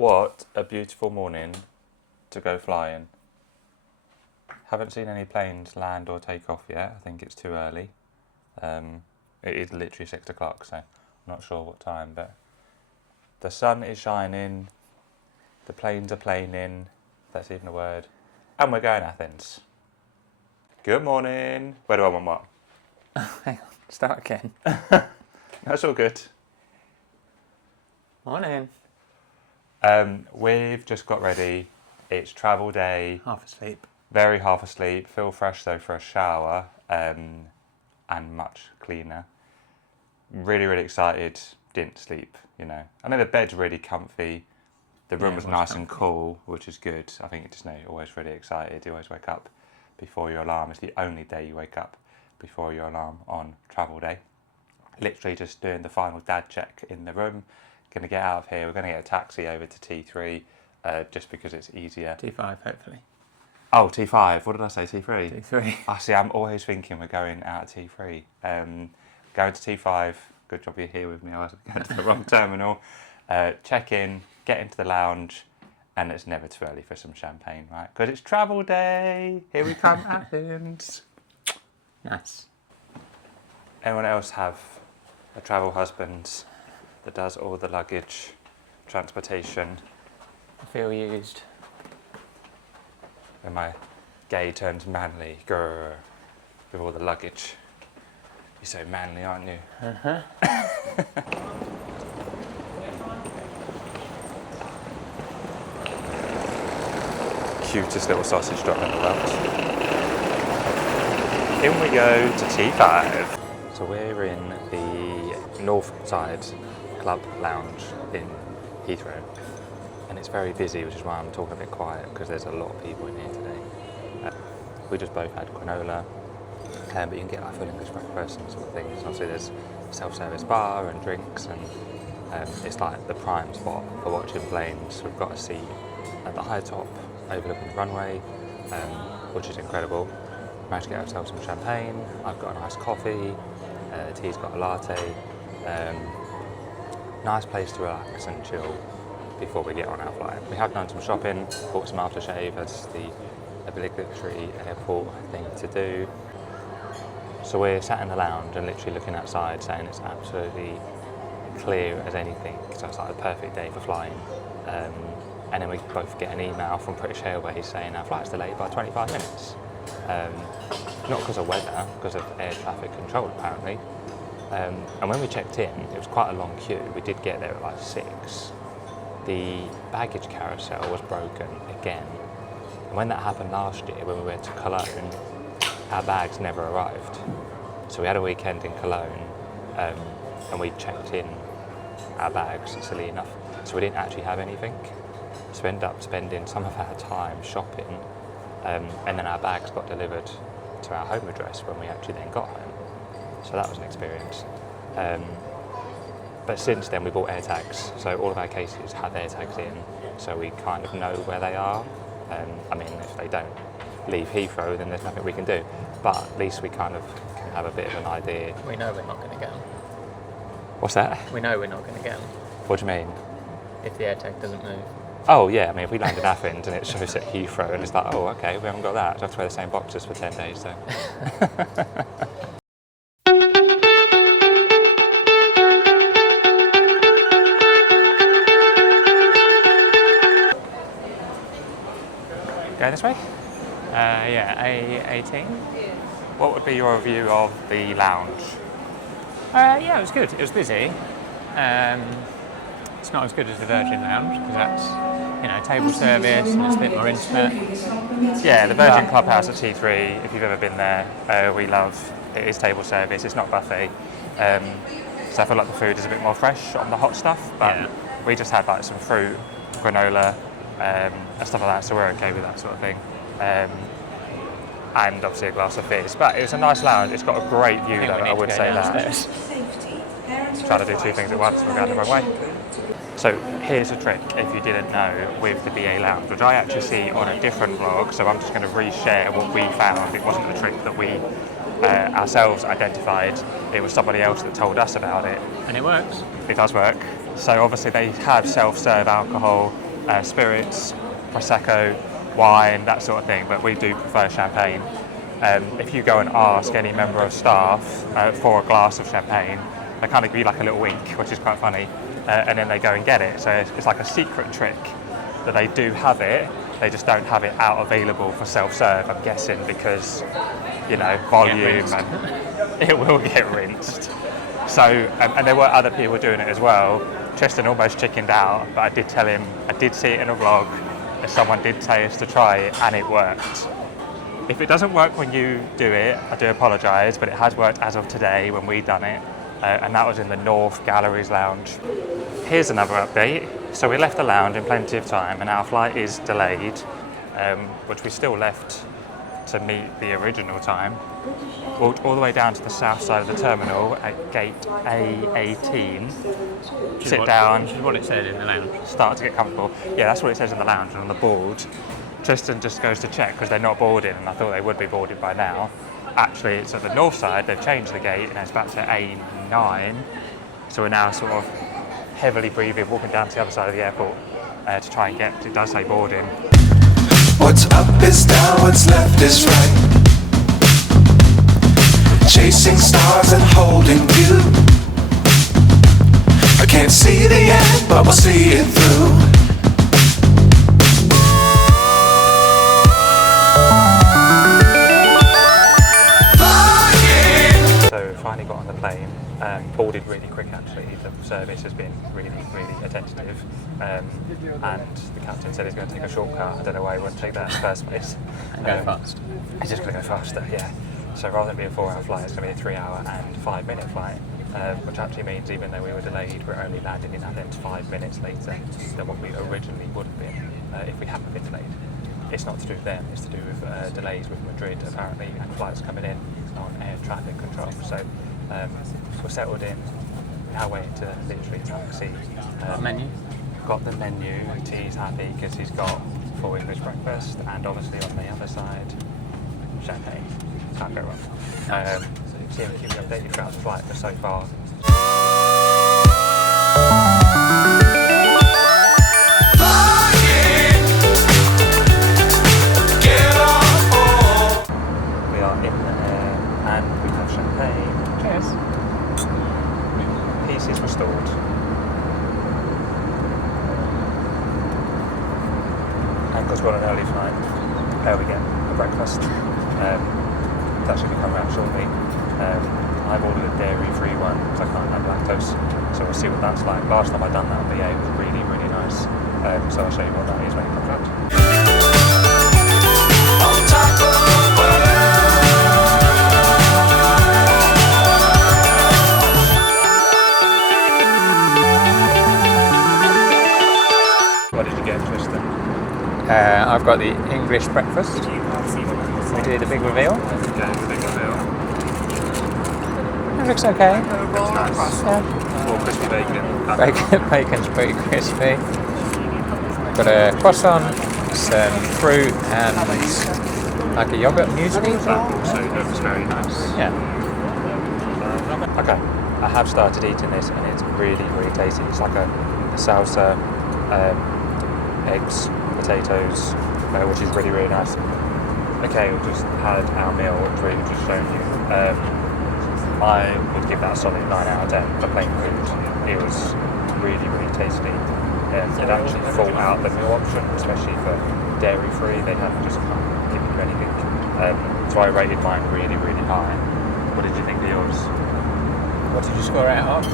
What a beautiful morning to go flying. Haven't seen any planes land or take off yet. I think it's too early. It is literally 6 o'clock, so I'm not sure what time, but the sun is shining, the planes are planing, that's even a word, and we're going Athens. Good morning. Where do I want what? Hang on, start again. That's all good. Morning. We've just got ready. It's travel day. Half asleep. Very half asleep. Feel fresh though for a shower, and much cleaner. Really, really excited. Didn't sleep, you know. I know the bed's really comfy. The room was nice and cool, which is good. I think you're always really excited. You always wake up before your alarm. It's the only day you wake up before your alarm on travel day. Literally just doing the final dad check in the room. Going to get out of here. We're going to get a taxi over to T3 just because it's easier. T5, hopefully. Oh, T5. What did I say? T3? T3. I see. I'm always thinking we're going out of T3. Going to T5. Good job you're here with me. I was going to the wrong terminal. Check in, get into the lounge, and it's never too early for some champagne, right? Because it's travel day. Here we come, Athens. Nice. Anyone else have a travel husband that does all the luggage, transportation? I feel used. When my gay turns manly, grrr, with all the luggage. You're so manly, aren't you? Uh-huh. Cutest little sausage dog in the world. In we go to T5. So we're in the north side club lounge in Heathrow. And it's very busy, which is why I'm talking a bit quiet, because there's a lot of people in here today. We just both had granola, but you can get like full English breakfast and sort of things. Obviously there's self-service bar and drinks, and it's like the prime spot for watching planes. We've got a seat at the high top overlooking the runway, which is incredible. Managed to get ourselves some champagne. I've got a nice coffee. T's got a latte. Nice place to relax and chill before we get on our flight. We have done some shopping, bought some aftershave as the obligatory airport thing to do. So we're sat in the lounge and literally looking outside saying it's absolutely clear as anything. So it's like the perfect day for flying. And then we both get an email from British Airways saying our flight's delayed by 25 minutes. Not because of weather, because of air traffic control apparently. And when we checked in, it was quite a long queue. We did get there at like 6. The baggage carousel was broken again. And when that happened last year, when we went to Cologne, our bags never arrived. So we had a weekend in Cologne, and we checked in our bags, silly enough. So we didn't actually have anything. So we ended up spending some of our time shopping, and then our bags got delivered to our home address when we actually then got home. So that was an experience. But since then we bought AirTags, so all of our cases have AirTags in, so we kind of know where they are. I mean, if they don't leave Heathrow, then there's nothing we can do. But at least we kind of can have a bit of an idea. We know we're not going to get them. What's that? We know we're not going to get them. What do you mean? If the AirTag doesn't move. Oh yeah, I mean if we land in Athens and it shows at Heathrow and it's like, oh okay, we haven't got that, so I have to wear the same boxes for 10 days so. Going this way? Yeah, A18. What would be your review of the lounge? Yeah, it was good. It was busy. It's not as good as the Virgin Lounge because that's, you know, table service and it's a bit more intimate. Yeah, the Virgin Clubhouse at T3, if you've ever been there, we love. It is table service, it's not buffet. So I feel like the food is a bit more fresh on the hot stuff, but we just had like some fruit, granola, and stuff like that, so we're okay with that sort of thing. And obviously a glass of fizz, but it was a nice lounge. It's got a great view though, I would say that. Trying to do two things at once, we're going the wrong way. So here's a trick if you didn't know with the BA Lounge, which I actually see on a different vlog, so I'm just going to reshare what we found. It wasn't a trick that we ourselves identified, it was somebody else that told us about it. And it works. It does work. So obviously they have self-serve alcohol spirits, prosecco, wine, that sort of thing, but we do prefer champagne. If you go and ask any member of staff for a glass of champagne, they kind of give you like a little wink, which is quite funny, and then they go and get it. So it's like a secret trick that they do have it, they just don't have it out available for self-serve, I'm guessing, because, you know, volume and it will get rinsed. So, and there were other people doing it as well. Tristan almost chickened out, but I did tell him, I did see it in a vlog, and someone did tell us to try it, and it worked. If it doesn't work when you do it, I do apologise, but it has worked as of today when we done it, and that was in the North Galleries Lounge. Here's another update. So we left the lounge in plenty of time, and our flight is delayed, which we still left to meet the original time. Walked all the way down to the south side of the terminal at gate A18. Sit down. Which is what it said in the lounge. Start to get comfortable. Yeah, that's what it says in the lounge, and on the board. Tristan just goes to check because they're not boarding, and I thought they would be boarded by now. Actually, it's at the north side, they've changed the gate, and it's back to A9. So we're now sort of heavily breathing, walking down to the other side of the airport to try and get, it does say boarding. What's up is down, what's left is right. Chasing stars and holding you. I can't see the end, but we'll see it through. So finally got on the plane, boarded really quick actually. The service has been really, really attentive, and the captain said he's going to take a shortcut. I don't know why he wouldn't take that in the first place. And go fast. He's just going to go faster, yeah. So rather than be a 4-hour flight, it's going to be a 3-hour and 5-minute flight, which actually means even though we were delayed, we're only landing in Athens 5 minutes later than what we originally would have been if we hadn't been delayed. It's not to do with them, it's to do with delays with Madrid apparently, and flights coming in on air traffic control. So we're settled in, now waiting to literally have a seat. Menu? Got the menu, T's happy because he's got full English breakfast, and obviously on the other side, champagne. Can't go wrong. See if we keep you updated throughout the flight, but so far. We are in the air and we have champagne. Cheers. Peace is restored. And because we're on an early flight, there we get a breakfast. That should be coming around shortly. I've ordered a dairy-free one because I can't have lactose, so we'll see what that's like. Last time I done that on BA was really, really nice. So I'll show you what that is when it comes out. On top of the world. What did you get, Tristan? I've got the English breakfast. We do the big reveal. Okay, the big reveal. It looks okay. Looks nice. Yeah. All crispy bacon. Bacon's pretty crispy. Got a croissant, some fruit, and like a yogurt muesli. That also looks very nice. Yeah. Okay, I have started eating this and it's really, really tasty. It's like a salsa, eggs, potatoes, which is really, really nice. Okay, we've just had our meal, which we've just shown you. I would give that a solid 9 out of 10 for plain food. It was really, really tasty. It actually thought out the meal option, especially for dairy-free. They haven't just given you anything. So I rated mine really, really high. What did you think of yours? What did you score it out of?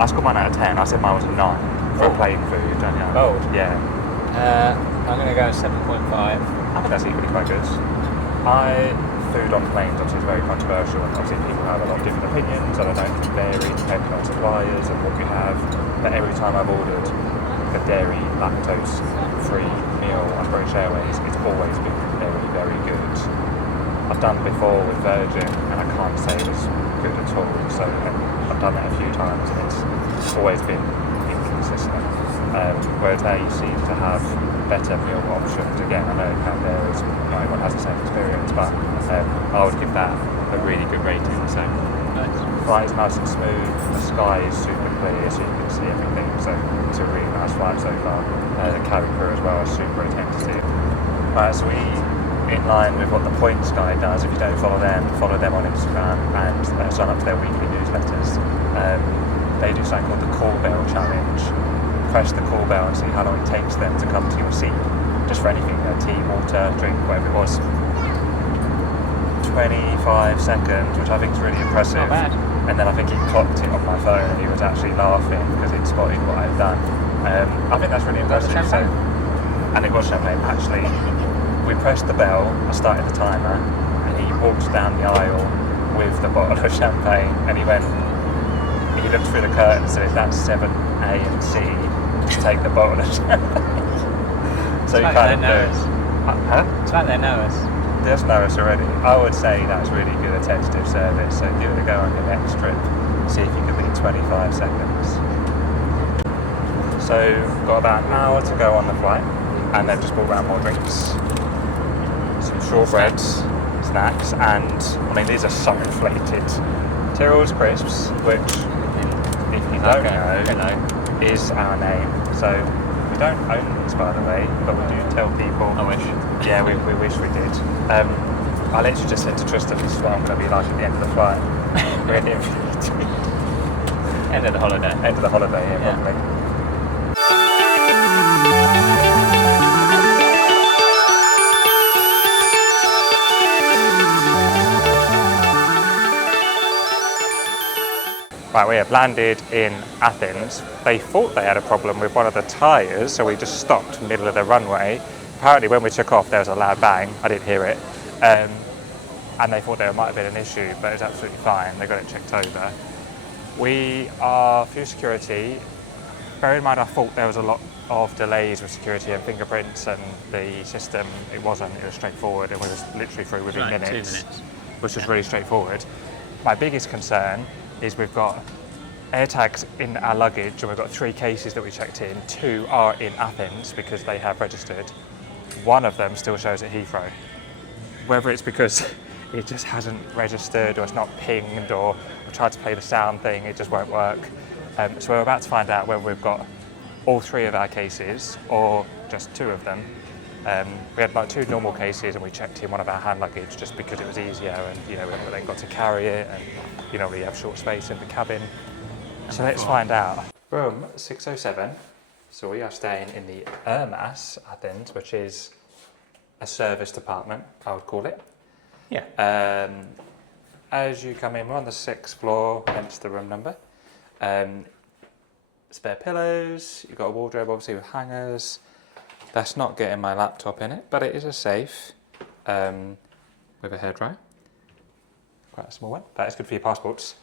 I scored mine out of 10. I said mine was a 9 for plain food. Oh. Yeah. I'm going to go 7.5. I think that's equally quite good. Food on planes obviously is very controversial, and obviously people have a lot of different opinions, and I know it can vary depending on suppliers and what you have. But every time I've ordered a dairy, lactose-free meal on British Airways, it's always been very, very good. I've done it before with Virgin, and I can't say it was good at all. So I've done that a few times, and it's always been inconsistent. Whereas they seem to have better meal options. Again, I know it can vary, not everyone has the same experience, but I would give that a really good rating. So, Nice. Flight is nice and smooth. The sky is super clear, so you can see everything. So it's a really nice flight so far. The cabin crew as well are super attentive. Right, so we, in line with what the Points guy does, if you don't follow them on Instagram and sign up to their weekly newsletters. They do something called the call bell challenge. Press the call bell and see how long it takes them to come to your seat. Just for anything, tea, water, drink, whatever it was. 25 seconds, which I think is really impressive. Not bad. And then I think he clocked it on my phone and he was actually laughing because he'd spotted what I'd done. I think that's really impressive. So, and it was champagne, actually. We pressed the bell, I started the timer, and he walked down the aisle with the bottle of champagne and he looked through the curtain and said, if that's 7A and C, just take the bottle of champagne. So you kind of knows. It's like they know us. They just know us already. I would say that's really good attentive service, so give it a go on your next trip. See if you can beat 25 seconds. So we've got about an hour to go on the flight, and then just brought around more drinks. Some shortbreads, snacks, and I mean these are so inflated. Tyrrell's Crisps, which if you don't know, is our name. So we don't own these, by the way, but we do tell people. I wish. Yeah, we wish we did. I literally just said to Tristan, this is what I'm going to be like at the end of the flight. Really. End of the holiday. End of the holiday, yeah, probably. Right, we have landed in Athens. They thought they had a problem with one of the tyres, so we just stopped in the middle of the runway. Apparently when we took off there was a loud bang, I didn't hear it, and they thought there might have been an issue, but it was absolutely fine, they got it checked over. We are through security. Bear in mind I thought there was a lot of delays with security and fingerprints and the system, it wasn't, it was straightforward and we was literally through within Like minutes. 2 minutes. Which was really straightforward. My biggest concern is we've got air tags in our luggage and we've got 3 cases that we checked in. 2 are in Athens because they have registered. 1 of them still shows at Heathrow. Whether it's because it just hasn't registered or it's not pinged or we tried to play the sound thing, it just won't work. So we're about to find out whether we've got all 3 of our cases or just 2 of them. We had like 2 normal cases and we checked in one of our hand luggage just because it was easier and we haven't then got to carry it and we have short space in the cabin. So let's find out. Room 607. So we are staying in the Ermass Athens, which is a service department, I would call it. Yeah. As you come in, we're on the 6th floor, hence the room number. Spare pillows, you've got a wardrobe obviously with hangers. That's not getting my laptop in it, but it is a safe with a hairdryer. Quite a small one, but it's good for your passports.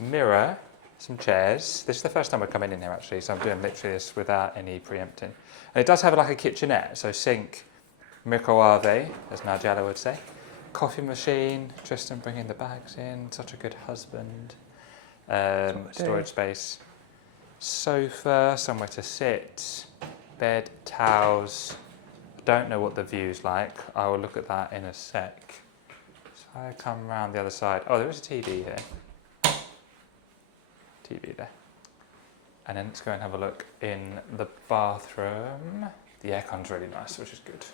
Mirror, some chairs. This is the first time we're coming in here actually, so I'm doing literally this without any preempting. And it does have like a kitchenette, so sink, microwave, as Nigella would say. Coffee machine, Tristan bringing the bags in, such a good husband. Storage space. Sofa, somewhere to sit. Bed, towels. I don't know what the view's like. I will look at that in a sec. So I come around the other side. Oh, there is a TV here. TV there. And then let's go and have a look in the bathroom. The aircon's really nice, which is good.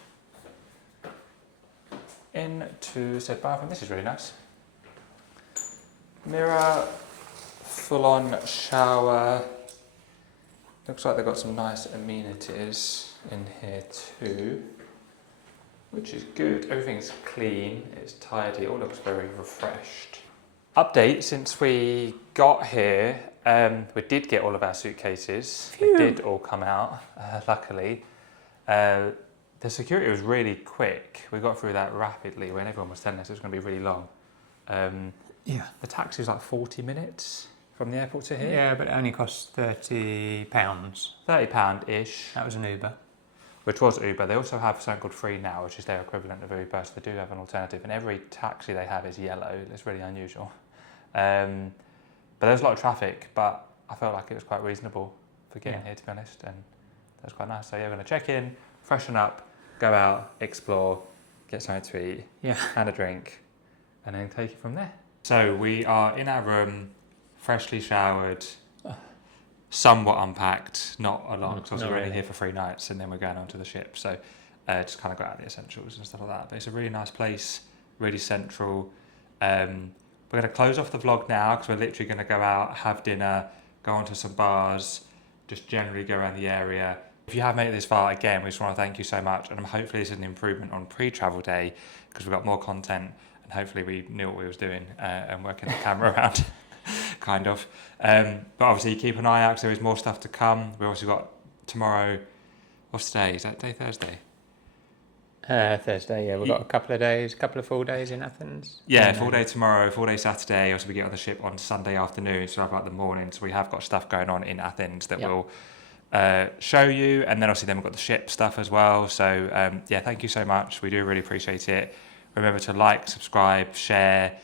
Into said bathroom. This is really nice. Mirror, full-on shower. Looks like they've got some nice amenities in here too, which is good. Everything's clean, it's tidy, it all looks very refreshed. Update, since we got here, we did get all of our suitcases. Phew. They did all come out, luckily. The security was really quick. We got through that rapidly when everyone was telling us it was going to be really long. Yeah. The taxi was like 40 minutes. From the airport to here? Yeah, but it only cost £30. £30-ish. That was an Uber. Which was Uber. They also have something called Freenow, which is their equivalent of Uber, so they do have an alternative. And every taxi they have is yellow. It's really unusual. But there was a lot of traffic, but I felt like it was quite reasonable for getting here, to be honest. And that was quite nice. So yeah, we're going to check in, freshen up, go out, explore, get something to eat, and a drink, and then take it from there. So we are in our room. freshly showered, somewhat unpacked, not a lot, because Not we're only really. here for 3 nights and then we're going on to the ship. So just kind of got out the essentials and stuff like that. But it's a really nice place, really central. We're going to close off the vlog now because we're literally going to go out, have dinner, go onto some bars, just generally go around the area. If you have made it this far, again, we just want to thank you so much. And hopefully this is an improvement on pre-travel day because we've got more content and hopefully we knew what we was doing and working the camera around, kind of. But obviously keep an eye out because there is more stuff to come. We've also got tomorrow, what's today? Is that day Thursday? Thursday, yeah. We've got a couple of full days in Athens. Yeah, And full day tomorrow, full day Saturday. Also, we get on the ship on Sunday afternoon, so we have like the morning. So we have got stuff going on in Athens that we'll show you, and then obviously then we've got the ship stuff as well. So yeah, thank you so much. We do really appreciate it. Remember to like, subscribe, share.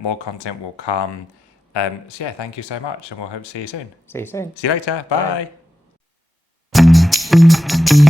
More content will come. So yeah, thank you so much, and we'll hope to see you soon. See you soon. See you later. Bye. Bye.